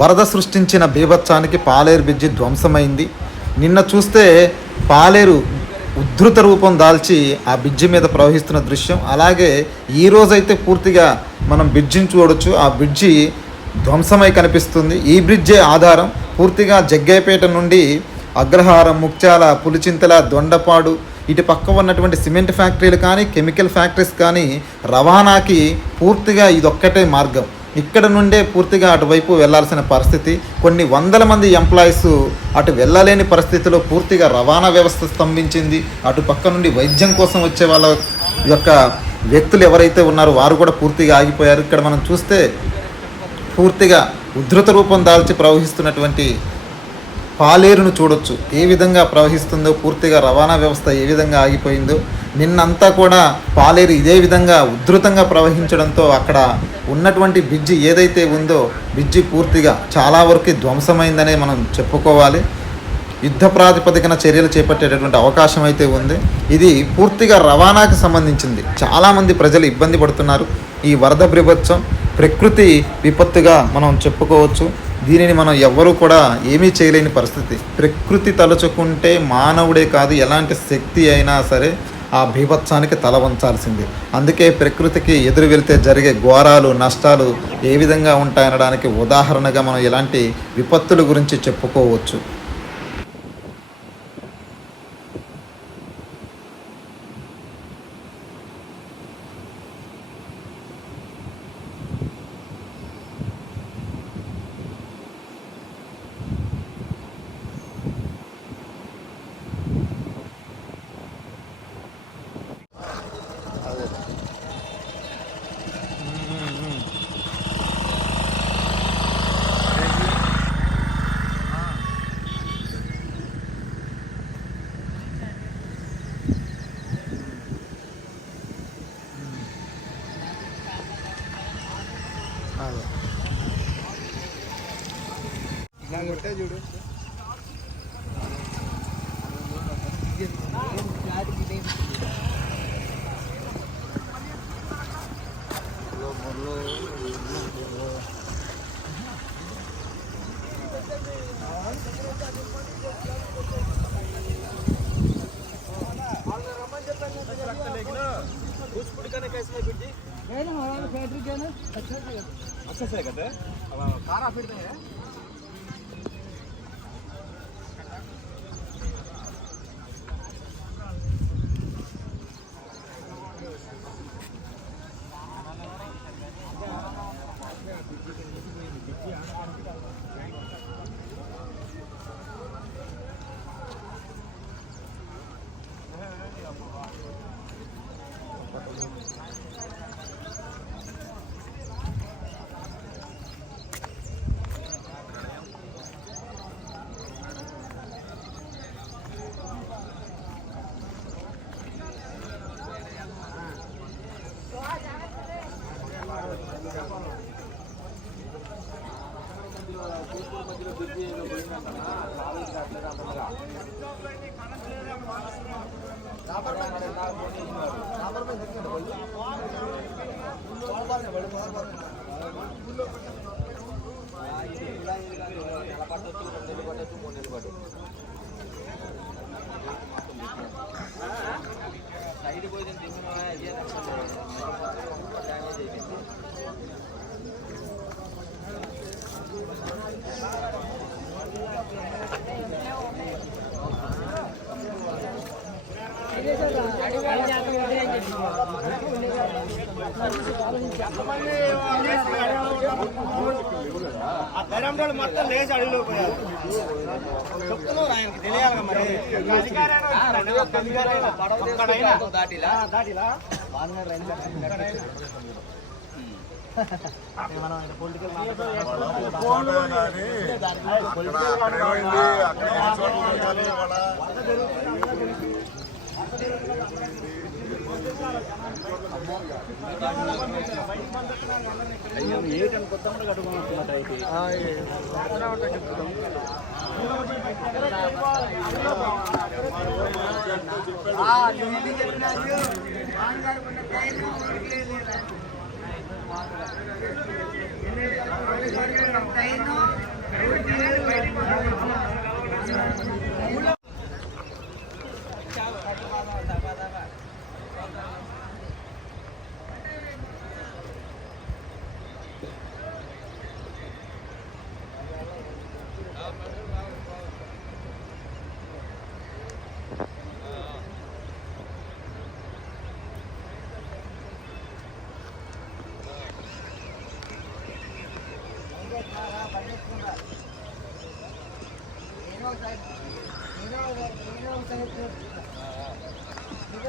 వరద సృష్టించిన బీభత్సానికి పాలేరు బ్రిడ్జి ధ్వంసమైంది. నిన్న చూస్తే పాలేరు ఉద్ధృత రూపం దాల్చి ఆ బ్రిడ్జి మీద ప్రవహిస్తున్న దృశ్యం. అలాగే ఈ రోజైతే పూర్తిగా మనం బ్రిడ్జిని చూడొచ్చు. ఆ బ్రిడ్జి ధ్వంసమై కనిపిస్తుంది. ఈ బ్రిడ్జే ఆధారం. పూర్తిగా జగ్గైపేట నుండి అగ్రహారం ముక్త్యాల పులిచింతల దొండపాడు ఇటు పక్క ఉన్నటువంటి సిమెంట్ ఫ్యాక్టరీలు కానీ కెమికల్ ఫ్యాక్టరీస్ కానీ రవాణాకి పూర్తిగా ఇదొక్కటే మార్గం. ఇక్కడ నుండే పూర్తిగా అటువైపు వెళ్ళాల్సిన పరిస్థితి. కొన్ని వందల మంది ఎంప్లాయీస్ అటు వెళ్ళలేని పరిస్థితిలో పూర్తిగా రవాణా వ్యవస్థ స్తంభించింది. అటు పక్క నుండి వైద్యం కోసం వచ్చే వాళ్ళ యొక్క వ్యక్తులు ఎవరైతే ఉన్నారో వారు కూడా పూర్తిగా ఆగిపోయారు. ఇక్కడ మనం చూస్తే పూర్తిగా ఉధృత రూపం దాల్చి ప్రవహిస్తున్నటువంటి పాలేరును చూడొచ్చు. ఏ విధంగా ప్రవహిస్తుందో పూర్తిగా రవాణా వ్యవస్థ ఏ విధంగా ఆగిపోయిందో నిన్నంతా కూడా పాలేరు ఇదే విధంగా ఉధృతంగా ప్రవహించడంతో అక్కడ ఉన్నటువంటి బ్రిడ్జి ఏదైతే ఉందో బ్రిడ్జి పూర్తిగా చాలా వరకు ధ్వంసమైందనే మనం చెప్పుకోవాలి. యుద్ధ ప్రాతిపదికన చర్యలు చేపట్టేటటువంటి అవకాశం అయితే ఉంది. ఇది పూర్తిగా రవాణాకి సంబంధించింది. చాలామంది ప్రజలు ఇబ్బంది పడుతున్నారు. ఈ వరద ప్రభుత్వం ప్రకృతి విపత్తుగా మనం చెప్పుకోవచ్చు. దీనిని మనం ఎవ్వరూ కూడా ఏమీ చేయలేని పరిస్థితి. ప్రకృతి తలుచుకుంటే మానవుడే కాదు ఎలాంటి శక్తి అయినా సరే ఆ భీభత్సానికి తల వంచాల్సింది. అందుకే ప్రకృతికి ఎదురు వెళ్తే జరిగే ఘోరాలు నష్టాలు ఏ విధంగా ఉంటాయనడానికి ఉదాహరణగా మనం ఇలాంటి విపత్తుల గురించి చెప్పుకోవచ్చు. कैसे है बीट जी ना हमारा फैक्ट्री क्या ना अच्छा से अच्छा से कहते हैं अब कार आप फिट है ఆ ధైర్యంలో మొత్తం లేచి అడవిలో పోయారు చెప్తున్నారు ఆయనకి తెలియాలి మరి అధికారైనా ఒక్కడైనా ఆ, దాటిలా మనం పొలిటికల్ టైను అన్న కొద్దిగా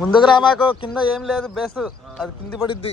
ముందుకు రా మాకు కింద ఏం లేదు బేస్ అది కింది పడిద్ది.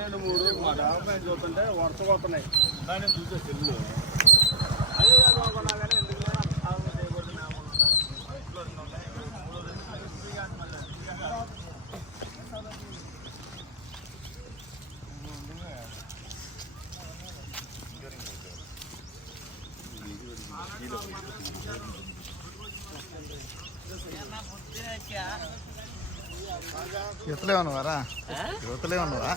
రెండు మూడు మా డాక్టర్ చూస్తుంటే వరుస పోతున్నాయి నేను చూసే సెల్లు యువతలే ఉన్నవారా యువతలే ఉన్నవా